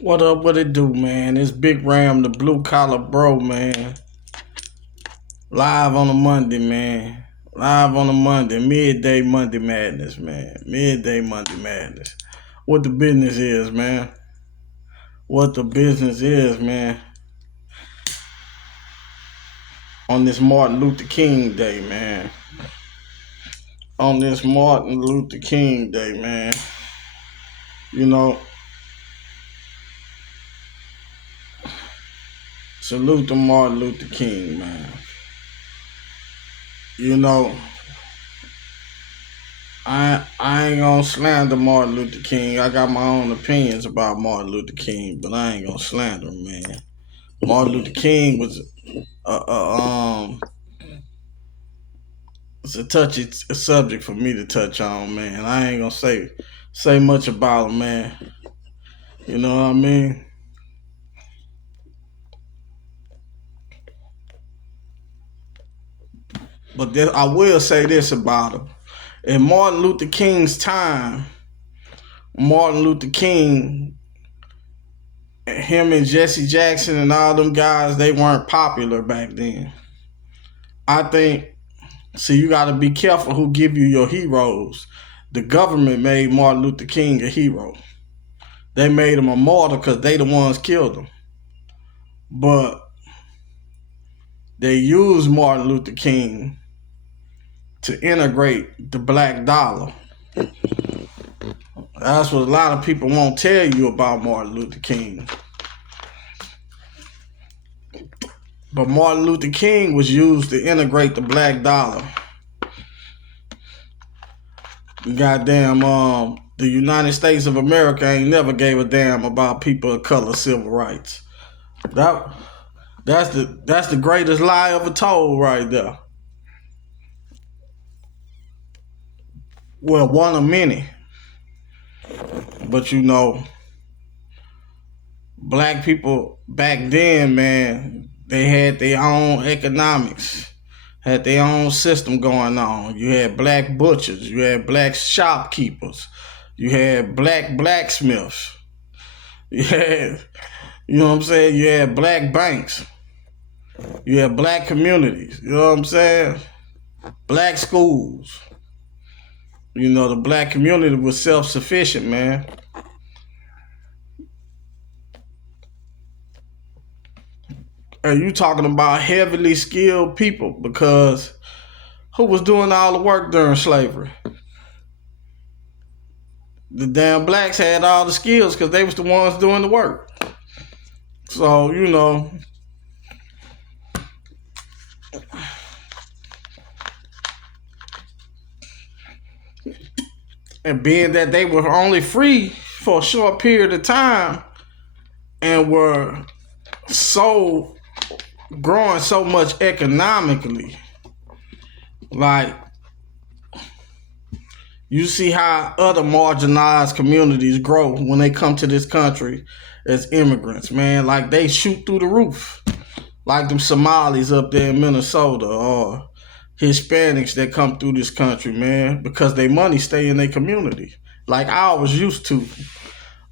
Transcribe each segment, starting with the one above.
What up, what it do, man? It's Big Ram, the blue collar bro, man. Live on a Monday, man. Live on a Monday, midday Monday madness, man. Midday Monday madness. What the business is, man. What the business is, man. On this Martin Luther King Day, man. On this Martin Luther King Day, man. You know, salute to Martin Luther King, man. You know, I ain't gonna slander Martin Luther King. I got my own opinions about Martin Luther King, but I ain't gonna slander him, man. Martin Luther King was it's a touchy subject for me to touch on, man. I ain't gonna say much about him, man. You know what I mean? But I will say this about him. In Martin Luther King's time, Martin Luther King, him and Jesse Jackson and all them guys, they weren't popular back then. I think, see, you got to be careful who give you your heroes. The government made Martin Luther King a hero. They made him a martyr because they the ones killed him. But they used Martin Luther King to integrate the black dollar. That's what a lot of people won't tell you about Martin Luther King. But Martin Luther King was used to integrate the black dollar. Goddamn, the United States of America ain't never gave a damn about people of color civil rights. That's the greatest lie ever told right there. Well, one of many. But you know, black people back then, man, they had their own economics, had their own system going on. You had black butchers, you had black shopkeepers, you had black blacksmiths, you had, you know what I'm saying, you had black banks, you had black communities, you know what I'm saying, black schools. You know, the black community was self-sufficient, man. And you talking about heavily skilled people, because who was doing all the work during slavery? The damn blacks had all the skills because they was the ones doing the work. So, you know, and being that they were only free for a short period of time and were so growing so much economically, like, you see how other marginalized communities grow when they come to this country as immigrants, man. Like, they shoot through the roof. Like them Somalis up there in Minnesota, or Hispanics that come through this country, man, because their money stay in their community. Like I was used to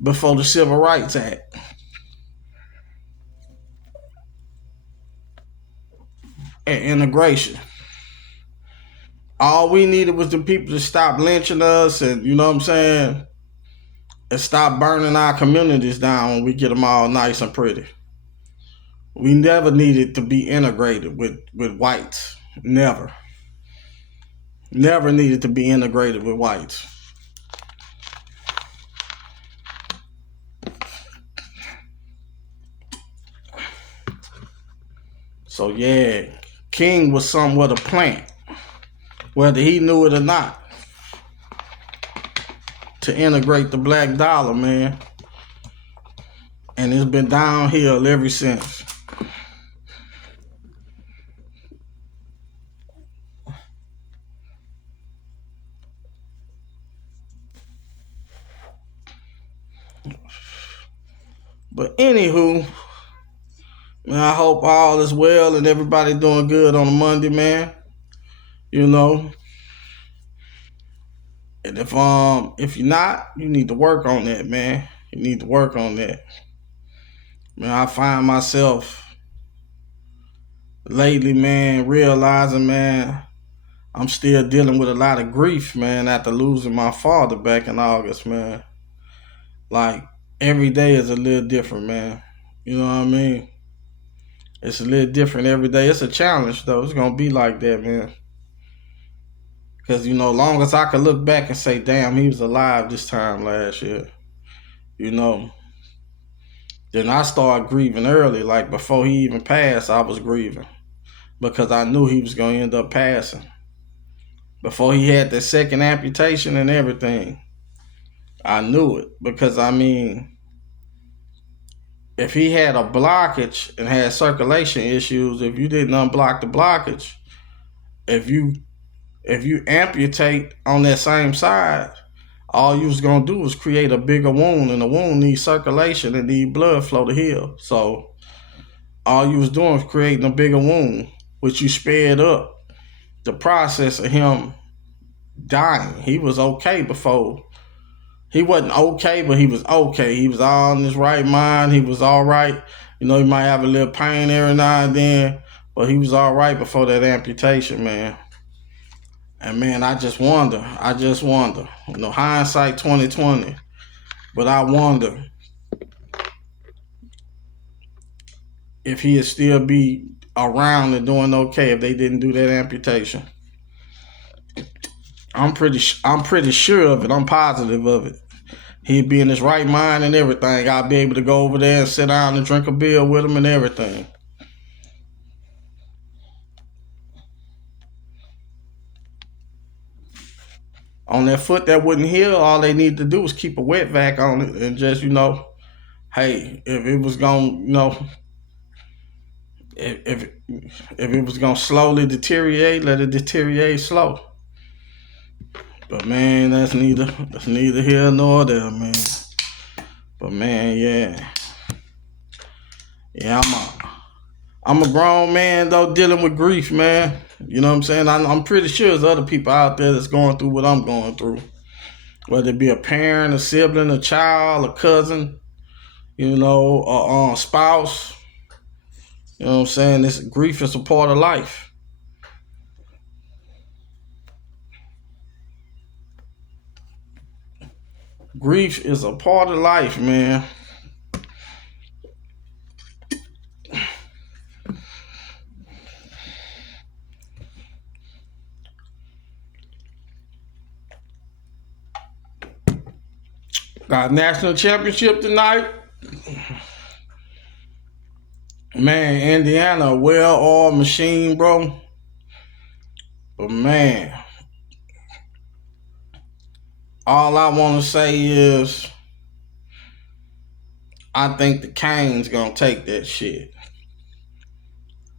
before the Civil Rights Act. And integration. All we needed was the people to stop lynching us, and you know what I'm saying, and stop burning our communities down when we get them all nice and pretty. We never needed to be integrated with whites. Never. Never needed to be integrated with whites. So yeah, King was somewhat a plant, whether he knew it or not, to integrate the black dollar, man. And it's been downhill ever since. But anywho, man, I hope all is well and everybody doing good on a Monday, man. You know. And if you're not, you need to work on that, man. You need to work on that. Man, I find myself lately, man, realizing, man, I'm still dealing with a lot of grief, man, after losing my father back in August, man. Like, every day is a little different, man. You know what I mean? It's a little different every day. It's a challenge, though. It's going to be like that, man. Because, long as I can look back and say, damn, he was alive this time last year, then I started grieving early. Like, before he even passed, I was grieving. Because I knew he was going to end up passing. Before he had the second amputation and everything, I knew it. Because, if he had a blockage and had circulation issues, if you didn't unblock the blockage, if you amputate on that same side, all you was gonna do is create a bigger wound, and the wound needs circulation and need blood flow to heal. So all you was doing was creating a bigger wound, which you sped up the process of him dying. He was okay before. He wasn't okay, but he was okay. He was all in his right mind. He was all right. He might have a little pain every now and then, but he was all right before that amputation, man. And, man, I just wonder. Hindsight 2020. But I wonder if he'd still be around and doing okay if they didn't do that amputation. I'm pretty sure of it. I'm positive of it. He'd be in his right mind and everything. I'd be able to go over there and sit down and drink a beer with him and everything. On that foot that wouldn't heal, all they need to do was keep a wet vac on it and just, hey, if it was gonna, if it was gonna slowly deteriorate, let it deteriorate slow. But, man, that's neither here nor there, man. But, man, yeah, I'm a grown man though, dealing with grief, man. You know what I'm saying? I'm pretty sure there's other people out there that's going through what I'm going through. Whether it be a parent, a sibling, a child, a cousin, a spouse. You know what I'm saying? This grief is a part of life. Grief is a part of life, man. Got a national championship tonight. Man, Indiana, a well-oiled machine, bro. But, man, all I want to say is I think the Canes going to take that shit.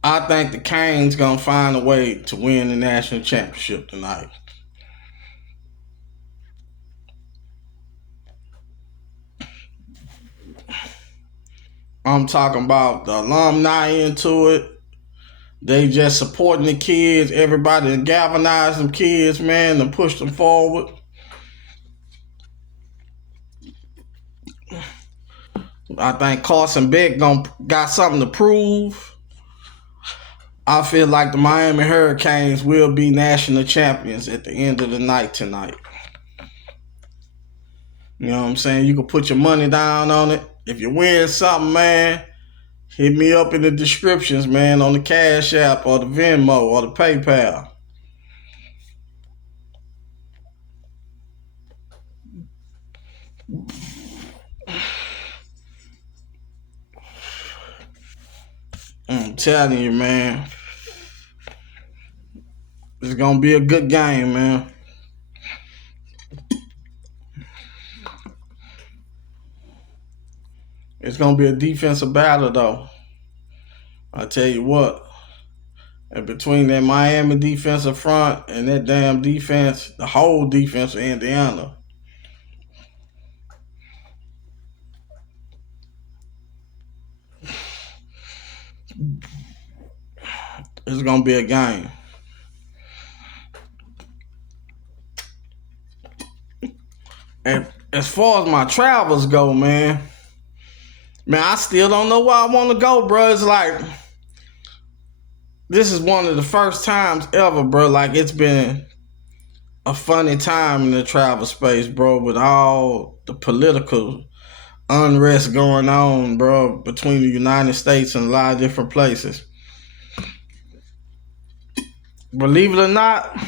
I think the Canes going to find a way to win the national championship tonight. I'm talking about the alumni into it. They just supporting the kids. Everybody galvanize them kids, man, and push them forward. I think Carson Beck got something to prove. I feel like the Miami Hurricanes will be national champions at the end of the night tonight. You know what I'm saying? You can put your money down on it. If you win something, man, hit me up in the descriptions, man, on the Cash App or the Venmo or the PayPal. I'm telling you, man. It's going to be a good game, man. It's going to be a defensive battle, though. I tell you what. And between that Miami defensive front and that damn defense, the whole defense of Indiana, it's going to be a game. And as far as my travels go, man, Man, I still don't know where I want to go, bro. It's like this is one of the first times ever, bro. Like it's been a funny time in the travel space, bro, with all the political unrest going on, bro, between the United States and a lot of different places. Believe it or not,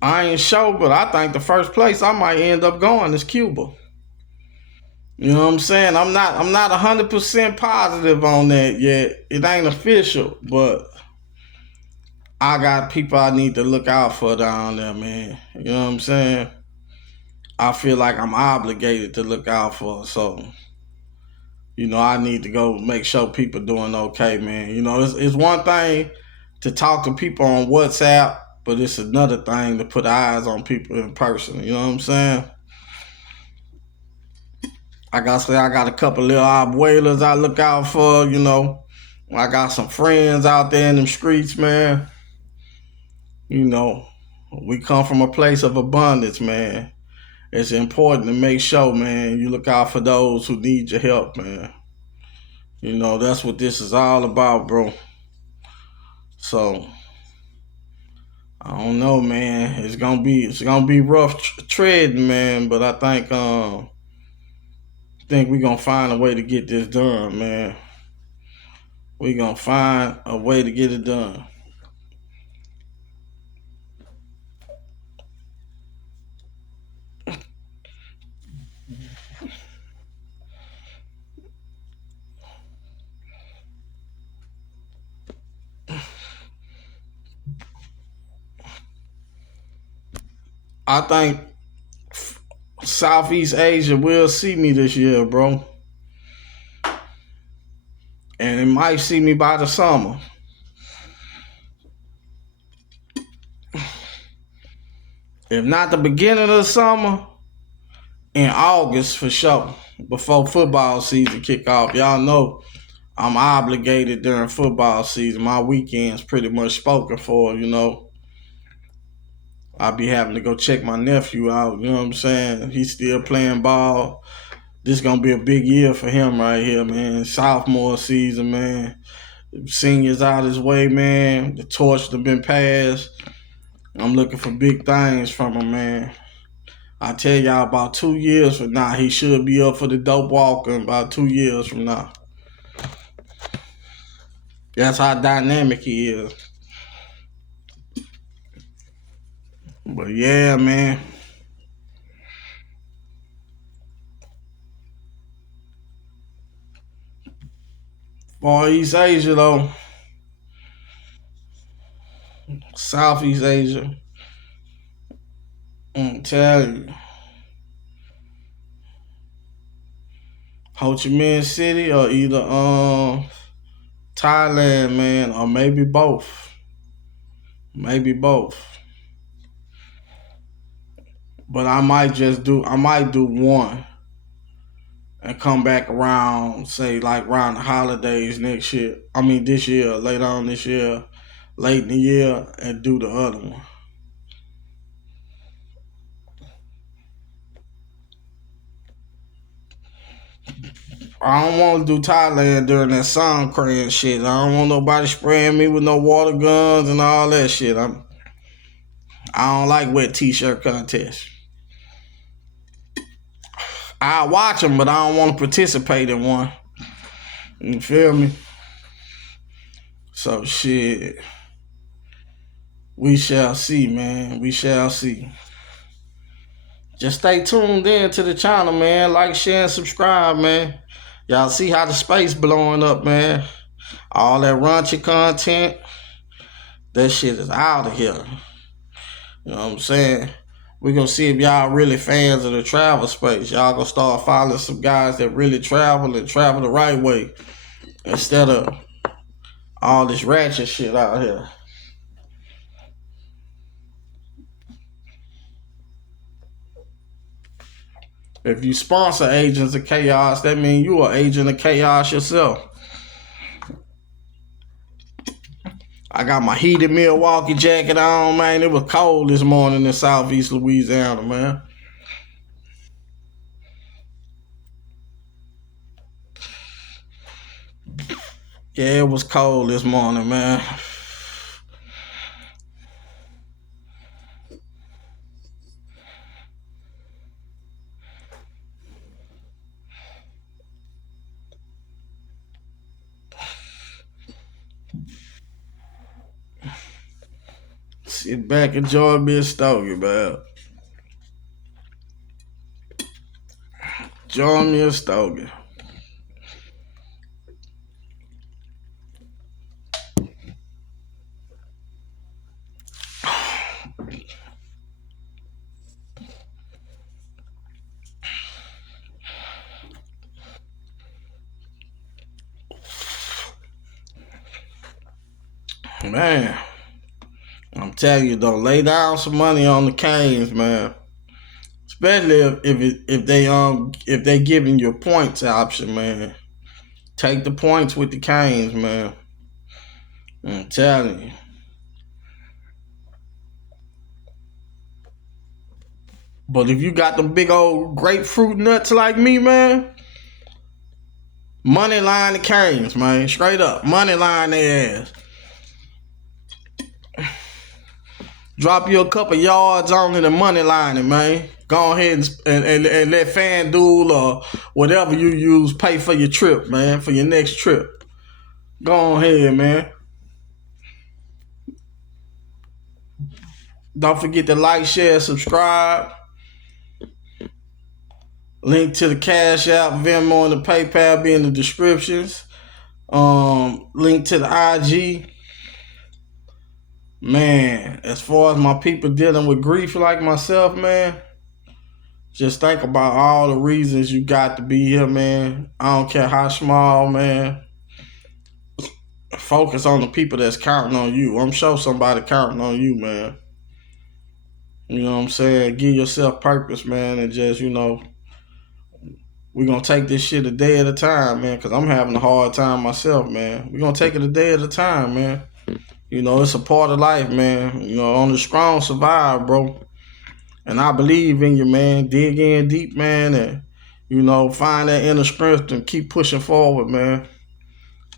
I ain't sure, but I think the first place I might end up going is Cuba. You know what I'm saying? I'm not 100% positive on that yet. It ain't official, but I got people I need to look out for down there, man. You know what I'm saying? I feel like I'm obligated to look out for. So, I need to go make sure people doing okay, man. It's one thing to talk to people on WhatsApp, but it's another thing to put eyes on people in person. You know what I'm saying? I got a couple little abuelas I look out for, I got some friends out there in them streets, man. We come from a place of abundance, man. It's important to make sure, man, you look out for those who need your help, man. That's what this is all about, bro. So I don't know, man. It's gonna be rough treading, man. But I think we're gonna find a way to get this done, man. We're gonna find a way to get it done. I think Southeast Asia will see me this year, bro. And it might see me by the summer. If not the beginning of the summer, in August for sure. Before football season kick off. Y'all know I'm obligated during football season. My weekend's pretty much spoken for, I'll be having to go check my nephew out, you know what I'm saying? He's still playing ball. This gonna be a big year for him right here, man. Sophomore season, man. Seniors out his way, man. The torch has been passed. I'm looking for big things from him, man. I tell y'all, about 2 years from now, he should be up for the dope walker about 2 years from now. That's how dynamic he is. But yeah, man. Far East Asia, though. Southeast Asia. I'm telling you. Ho Chi Minh City or either Thailand, man, or maybe both. Maybe both. But I might do one and come back around, say like around the holidays next year. I mean this year, later on this year, late in the year, and do the other one. I don't want to do Thailand during that Songkran shit. I don't want nobody spraying me with no water guns and all that shit. I don't like wet t-shirt contests. I watch them, but I don't want to participate in one. You feel me? So shit, we shall see, man. We shall see. Just stay tuned in to the channel, man. Like, share, and subscribe, man. Y'all see how the space blowing up, man. All that raunchy content, that shit is out of here. You know what I'm saying? We're going to see if y'all really fans of the travel space. Y'all going to start following some guys that really travel and travel the right way instead of all this ratchet shit out here. If you sponsor Agents of Chaos, that means you are Agent of Chaos yourself. I got my heated Milwaukee jacket on, man. It was cold this morning in Southeast Louisiana, man. Yeah, it was cold this morning, man. Sit back, enjoy me a stogie, man. Enjoy me a stogie. Man, I'm telling you, don't lay down some money on the Canes, man. Especially if they giving you a points option, man. Take the points with the Canes, man. I'm telling you. But if you got them big old grapefruit nuts like me, man, money line the Canes, man. Straight up. Money line their ass. Drop you a couple yards on it and money line it, man. Go ahead and let FanDuel or whatever you use pay for your trip, man, for your next trip. Go ahead, man. Don't forget to like, share, subscribe. Link to the Cash App, Venmo, and the PayPal be in the descriptions. Link to the IG. Man, as far as my people dealing with grief like myself, man, just think about all the reasons you got to be here, man. I don't care how small, man. Focus on the people that's counting on you. I'm sure somebody counting on you, man. You know what I'm saying? Give yourself purpose, man, and just, we're going to take this shit a day at a time, man, because I'm having a hard time myself, man. We're going to take it a day at a time, man. It's a part of life, man. Only strong survive, bro. And I believe in you, man. Dig in deep, man, and, find that inner strength and keep pushing forward, man.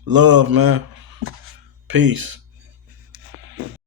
Love, man. Peace.